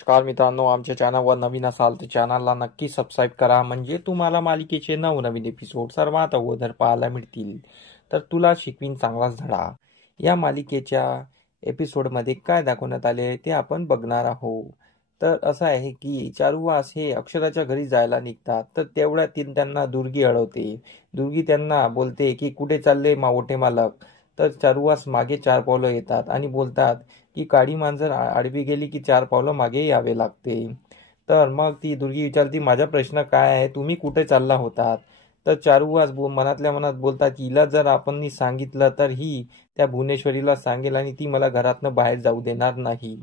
नमस्कार मित्रांनो, आमच्या चॅनलवर नवीन असाल तर चॅनलला नक्की सबस्क्राईब करा, म्हणजे तुम्हाला मालिकेचे नवनवीन एपिसोड सर्वात अगोदर पाहायला मिळतील. तर तुला शिकवीन चांगलाच धडा या मालिकेच्या एपिसोडमध्ये काय दाखवण्यात आले ते आपण बघणार आहोत. तर असं आहे की चारुवास हे अक्षराच्या घरी जायला निघतात, तर तेवढ्यात त्यांना दुर्गी अडवते. दुर्गी त्यांना बोलते की कुठे चालले मोठे मालक. तर चारुवास मागे 4 पावलं येतात आणि बोलतात की काळी मांजर आडवी गेली की 4 पावलं मागे यावे लागते. तर मग ती दुर्गी विचारते, माझा प्रश्न काय आहे, तुम्ही कुठे चालला होतात. तर चारुवास मनातल्या मनात बोलतात, हिला जर आपण सांगितलं तर ही त्या भुवनेश्वरीला सांगेल आणि ती मला घरातनं बाहेर जाऊ देणार नाही.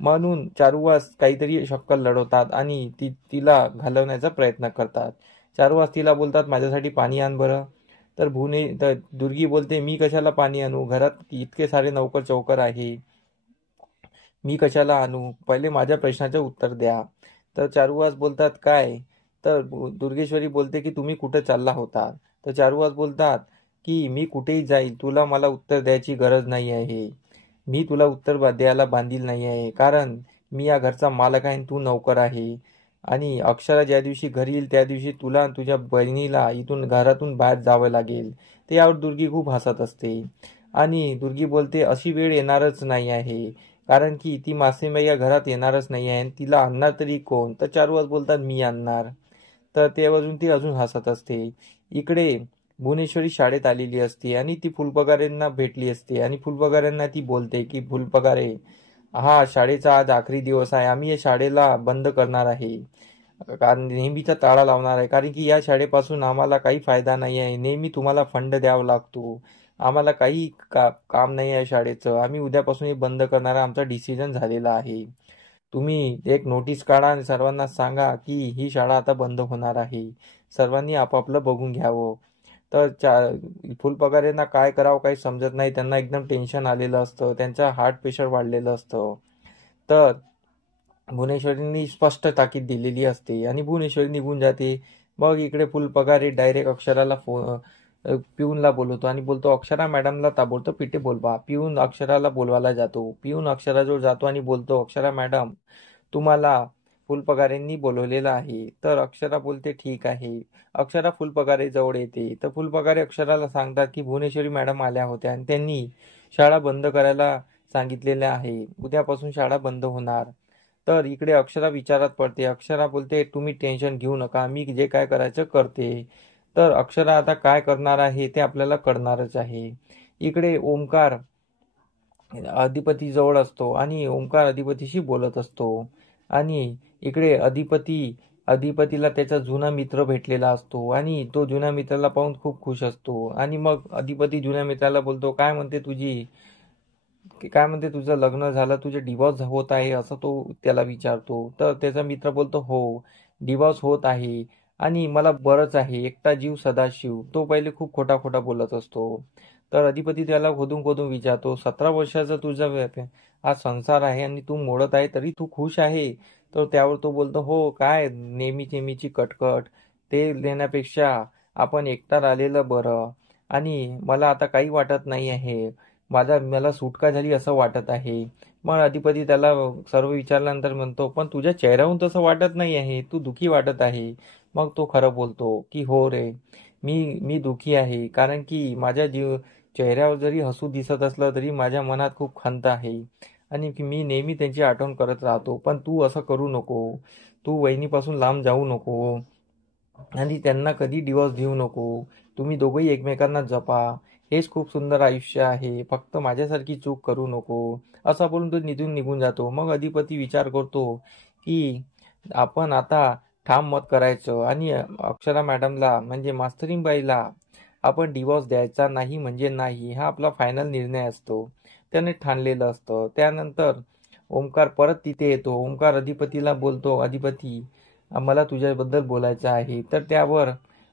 म्हणून चारुवास काहीतरी शक्कल लढवतात आणि तिला घालवण्याचा प्रयत्न करतात. चारुवास तिला बोलतात, माझ्यासाठी पाणी आण बरं. तर दुर्गी बोलते, मी कशाला पाणी आणू, घरात इतके सारे नौकर चौकर आहे, मी कशाला आणू, पहिले माझ्या प्रश्नाचे उत्तर द्या. तर चारुवास बोलतात, काय. तर दुर्गेश्वरी बोलते की तुम्ही कुठे चालला होता. तर चारुवास बोलतात की मी कुठेही जाईल, तुला मला उत्तर द्यायची गरज नाही आहे. मी तुला उत्तर द्यायला बांधील नाही आहे, कारण मी या घरचा मालक आहे आणि तू नौकर आहे. आणि अक्षरा ज्या दिवशी घरी येईल त्या दिवशी तुला आणि तुझ्या बहिणीला इथून घरातून बाहेर जावं लागेल. तर यावर दुर्गी खूप हसत असते आणि दुर्गी बोलते, अशी वेळ येणारच नाही आहे, कारण की ती मासेमाई या घरात येणारच नाही आहे. तिला आणणार तरी कोण. तर चारुवास बोलतात, मी आणणार. तर तेवरून ती अजून हसत असते. इकडे भुवनेश्वरी शाळेत आलेली असते आणि ती फुलपगारेंना भेटली असते आणि फुलपगारेंना ती बोलते की फुलपगारे, हा शाळेचा आज आखरी दिवस आहे, आम्ही या शाळेला बंद करणार आहे, कारण नेहमीचा ताळा लावणार आहे, कारण की या शाळेपासून आम्हाला काही फायदा नाही आहे. नेहमी तुम्हाला फंड द्यावा लागतो, आम्हाला काही काम नाही आहे शाळेचं, आम्ही उद्यापासून हे बंद करणार आहे, आमचा डिसिजन झालेला आहे. तुम्ही एक नोटीस काढा आणि सर्वांना सांगा की ही शाळा आता बंद होणार आहे, सर्वांनी आपापलं बघून घ्यावं. तर फुलपगारेंना काय करावं काही समजत नाही, त्यांना एकदम टेन्शन आलेलं असतं, त्यांचा हार्ट प्रेशर वाढलेलं असतं. तर भुवनेश्वरींनी स्पष्ट ताकीद दिलेली असते आणि भुवनेश्वरी निघून जाते. मग इकडे फुलपगारे डायरेक्ट अक्षराला पिऊनला बोलवतो आणि बोलतो, अक्षरा मॅडमला ताबडतोब पिठे बोलवा. पिऊन अक्षराला बोलवायला जातो. पिऊन अक्षराजवळ जातो आणि बोलतो, अक्षरा मॅडम, तुम्हाला फुलपगारेंनी बोलवलेलं आहे. तर अक्षरा बोलते, ठीक आहे. अक्षरा फुलपगारे जवळ येते. तर फुलपगारे अक्षराला सांगतात की भुवनेश्वरी मॅडम आल्या होत्या आणि त्यांनी शाळा बंद करायला सांगितलेले आहे, उद्यापासून शाळा बंद होणार. तर इकडे अक्षरा विचारात पडते. अक्षरा बोलते, तुम्ही टेन्शन घेऊ नका, मी जे काय करायचं करते. तर अक्षरा आता काय करणार आहे ते आपल्याला कळणारच आहे. इकडे ओमकार अधिपतीजवळ असतो आणि ओमकार अधिपतीशी बोलत असतो आणि इकडे अधिपतीला त्याचा जुना मित्र भेटलेला असतो आणि तो जुन्या मित्राला पाहून खूप खुश असतो. आणि मग अधिपती जुन्या मित्राला बोलतो, काय म्हणते तुझं लग्न झालं, तुझे डिवॉर्स होत आहे, असं तो त्याला विचारतो. तर त्याचा मित्र बोलतो, हो, डिवॉर्स होत आहे आणि मला बरंच आहे, एकटा जीव सदाशिव. तो पहिले खूप खोटा खोटा बोलत असतो. तर अधिपती त्याला खोदून खोदून विचारतो, 17 वर्षाचा तुझा हा संसार आहे आणि तू मोडत आहे, तरी तू खुश आहे. तर त्यावर तो बोलतो, हो, काय नेहमीची कटकट, ते देण्यापेक्षा आपण एकटा राहिलेलं बरं आणि मला आता काही वाटत नाही आहे, मला सुटका झाली असं वाटत आहे. मग अधिपती त्याला सर्व विचारल्यानंतर म्हणतो, पण तुझ्या चेहऱ्याहून तसं वाटत नाही आहे, तू दुखी वाटत आहे. मग तो खरं बोलतो की हो रे, मी दुखी आहे, कारण की माझ्या चेहऱ्यावर जरी हसू दिसत असलं तरी माझ्या मनात खूप खंत आहे आणि की मी नेहमी त्यांची आठवण करत राहतो. पण तू असं करू नको, तू वहिनीपासून लांब जाऊ नको आणि त्यांना कधी डिवोर्स देऊ नको. तुम्ही दोघंही एकमेकांना जपा. हेच खूप सुंदर आयुष्य आहे. फक्त माझ्यासारखी चूक करू नको. असा बोलून तो निघून जातो. मग अधिपती विचार करतो की आपण आता ठाम मत करायचं आणि अक्षरा मॅडमला म्हणजे मास्तरीन बाईला आपण डिवोर्स द्यायचा नाही म्हणजे नाही, हा आपला फायनल निर्णय असतो. त्याने ठाणलेलं असतं. त्यानंतर ओमकार परत तिथे येतो. ओमकार अधिपतीला बोलतो, अधिपती, मला तुझ्याबद्दल बोलायचं आहे. तर त्यावर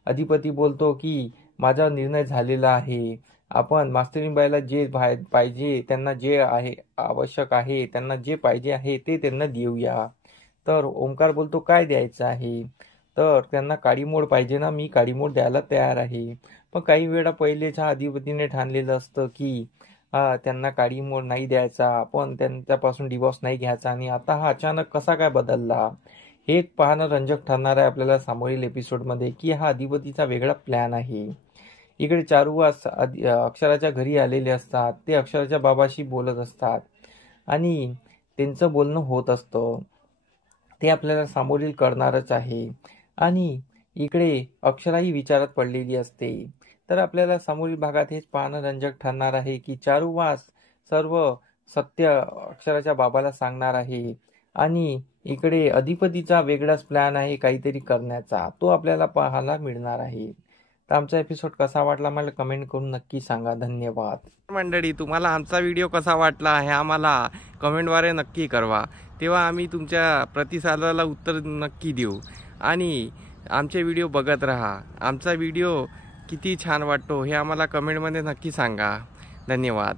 अधिपती बोलतो की माझा निर्णय झालेला आहे. आपण मास्तरीणबाईला जे पाहिजे, त्यांना जे आहे आवश्यक आहे, त्यांना जे पाहिजे आहे ते त्यांना देऊया. तर ओमकार बोलतो, काय द्यायचं आहे. तर त्यांना काडीमोड पाहिजे ना, मी काडीमोड द्यायला तयार आहे. पण काही वेळा पहिलेच हा अधिपतीने ठाणलेलं असतं की त्यांना काळी मोड नाही द्यायचा, पण त्यांच्यापासून डिवॉर्स नाही घ्यायचा आणि आता हा अचानक कसा काय बदलला, हे एक पाहणं रंजक ठरणार आहे आपल्याला समोरील एपिसोडमध्ये, की हा अधिपतीचा वेगळा प्लॅन आहे. इकडे चारू अक्षराच्या घरी आलेले असतात. ते अक्षराच्या बाबाशी बोलत असतात आणि त्यांचं बोलणं होत असतं. ते आपल्याला समोरील करणारच आहे आणि इकडे अक्षराही विचारात पडलेली असते. तर आपल्याला समोरील भागात हेच पाहणं रंजक ठरणार आहे, की चारुवास सर्व सत्य अक्षराच्या बाबाला सांगणार आहे आणि इकडे अधिपतीचा वेगळाच प्लॅन आहे काहीतरी करण्याचा, तो आपल्याला पाहायला मिळणार आहे. तर आमचा एपिसोड कसा वाटला मला कमेंट करून नक्की सांगा. धन्यवाद. मंडळी, तुम्हाला आमचा व्हिडिओ कसा वाटला हे आम्हाला कमेंटद्वारे नक्की कळवा. तेव्हा आम्ही तुमच्या प्रतिसादाला उत्तर नक्की देऊ आणि आमचे व्हिडिओ बघत राहा. आमचा व्हिडिओ किती छान वाटतो हे आम्हाला कमेंटमध्ये नक्की सांगा. धन्यवाद.